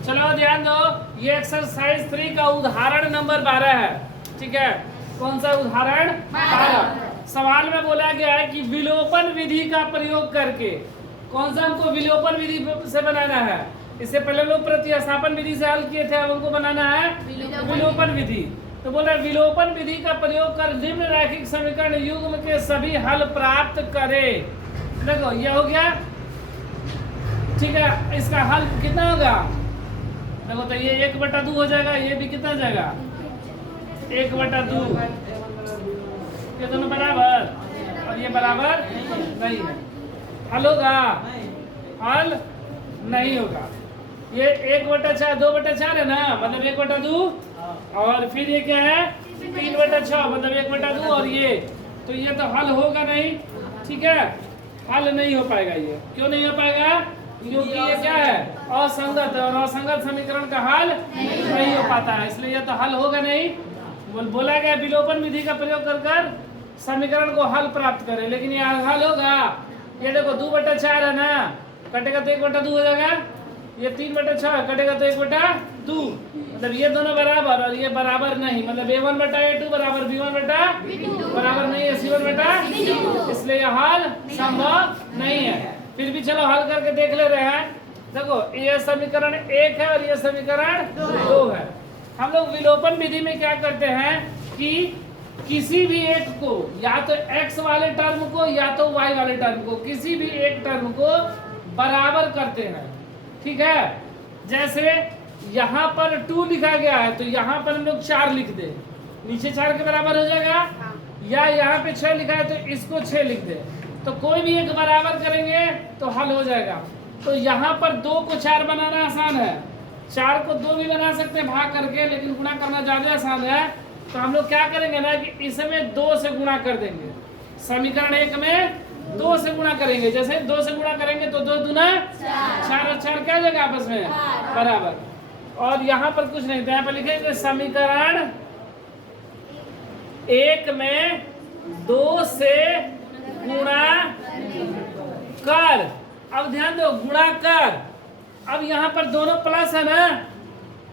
चलो ध्यान दो, ये एक्सरसाइज 3 का उदाहरण नंबर 12 है। ठीक है, कौन सा उदाहरण? 12। सवाल में बोला गया है कि विलोपन विधि का प्रयोग करके, कौन सा हमको विलोपन विधि से बनाना है? इससे पहले लोग प्रतिस्थापन विधि से हल किए थे, अब हमको बनाना है विलोपन विधि। तो बोला विलोपन विधि का प्रयोग कर निम्न रैखिक समीकरण युग्म के सभी हल प्राप्त करें। देखो ये हो गया। ठीक है, इसका हल कितना होगा? देखो तो ये 1/2 हो जाएगा, ये भी कितना जाएगा? 1/2। ये दोनों बराबर और ये बराबर नहीं है। हल होगा? हल नहीं होगा। ये 1/4 2/4 है ना, मतलब 1/2 और फिर ये क्या है 3/6 मतलब 1/2 और ये, तो ये तो हल होगा नहीं। ठीक है, हल नहीं हो पाएगा। ये क्यों नहीं हो पाएगा? क्योंकि ये क्या है? असंगत है और असंगत समीकरण का हल नहीं हो पाता है, इसलिए ये तो हल होगा नहीं। बोला गया विलोपन विधि का प्रयोग कर समीकरण को हल प्राप्त करें, लेकिन ये हल होगा? ये देखो 2/4 है ना, कटेगा तो 1/2 हो जाएगा। ये 3/6 कटेगा तो 1/2, मतलब ये दोनों बराबर और ये बराबर नहीं, मतलब A1/A2 बराबर B1 बराबर नहीं है C1, इसलिए यह हल संभव नहीं है। फिर भी चलो हल करके देख ले रहे हैं। देखो ये समीकरण 1 है और ये समीकरण 2 है। हम लोग विलोपन विधि में क्या करते हैं कि किसी भी एक को, या तो x वाले टर्म को या तो y वाले टर्म को, किसी भी एक टर्म को बराबर करते हैं। ठीक है, जैसे यहाँ पर 2 लिखा गया है तो यहाँ पर हम लोग 4 लिख दे, नीचे 4 के बराबर हो जाएगा। या यहाँ पे 6 लिखा है तो इसको 6 लिख दे, तो कोई भी एक बराबर करेंगे तो हल हो जाएगा। तो यहाँ पर 2 को 4 बनाना आसान है, 4 को 2 भी बना सकते हैं भाग करके, लेकिन गुणा करना ज्यादा आसान है। तो हम लोग क्या करेंगे ना कि इसमें 2 से गुणा कर देंगे, समीकरण 1 में 2 से गुणा करेंगे। जैसे 2 से गुणा करेंगे तो 2 दूना 4 और 4 क्या जगह आपस में बराबर। और यहाँ पर कुछ नहीं, तो यहाँ पर लिखेंगे समीकरण 1 में 2 से गुणा कर। अब ध्यान दो, गुणा कर। अब यहाँ पर दोनों प्लस है ना,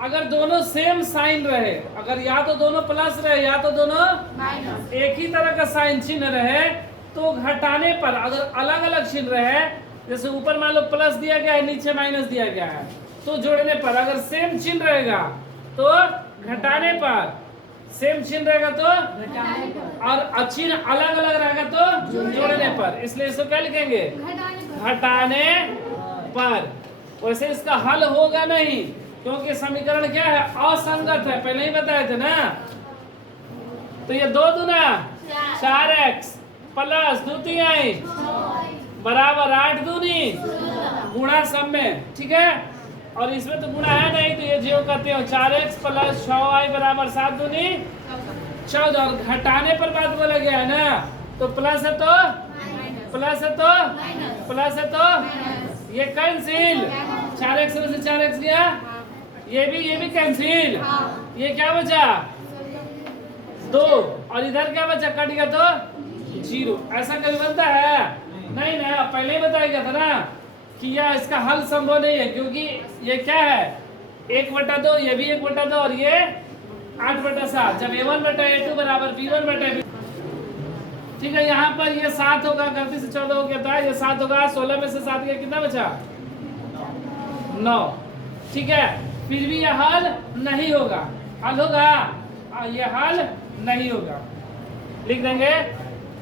अगर दोनों सेम साइन रहे, अगर या तो दोनों प्लस रहे या तो दोनों एक ही तरह का साइन चिन्ह रहे, तो घटाने पर अगर अलग अलग चिन्ह रहे, जैसे ऊपर मान लो प्लस दिया गया है, नीचे माइनस दिया गया है, तो जोड़ने पर अगर सेम चिन्ह रहेगा तो घटाने पर, सेम चिन्ह रहेगा तो और चिन्ह अलग अलग रहेगा तो जोड़ने पर, इसलिए इसको क्या लिखेंगे? घटाने पर। वैसे इसका हल होगा नहीं, क्योंकि समीकरण क्या है? असंगत है, पहले ही बताए थे ना। तो ये 2 दूना 4x प्लस 2 तिहाई बराबर 8 दूनी गुणा सब में। ठीक है, और इसमें तो गुणा है नहीं, तो ये जो कहते हो 4x प्लस 6y बराबर 7 दूनी 14। और घटाने पर बात बोला गया है ना, तो प्लस है तो प्लस है तो प्लस है तो ये कैंसिल, 4x से 4x गया, ये भी कैंसिल। ये क्या बचा? 2, और इधर क्या बचा? कट गया तो 0। ऐसा कभी बनता है? नहीं ना, पहले ही बताया गया था ना कि यह इसका हल संभव नहीं है, क्योंकि ये क्या है 1/2, ये भी 1/2 और ये 8/7। जब A1/A2 बराबर B1/B। ठीक है, यहाँ पर ये 7 होगा, गलती से 14 हो गया था, ये 7 होगा। 16 में से 7 गया, कितना बचा? 9। ठीक है, फिर भी यह हल नहीं होगा। हल होगा? ये हल नहीं होगा। लिख देंगे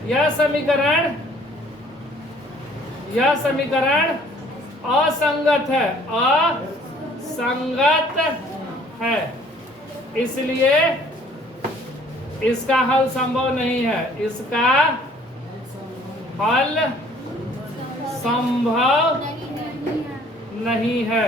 यह समीकरण असंगत है, असंगत है, इसलिए इसका हल संभव नहीं है। इसका हल संभव नहीं है।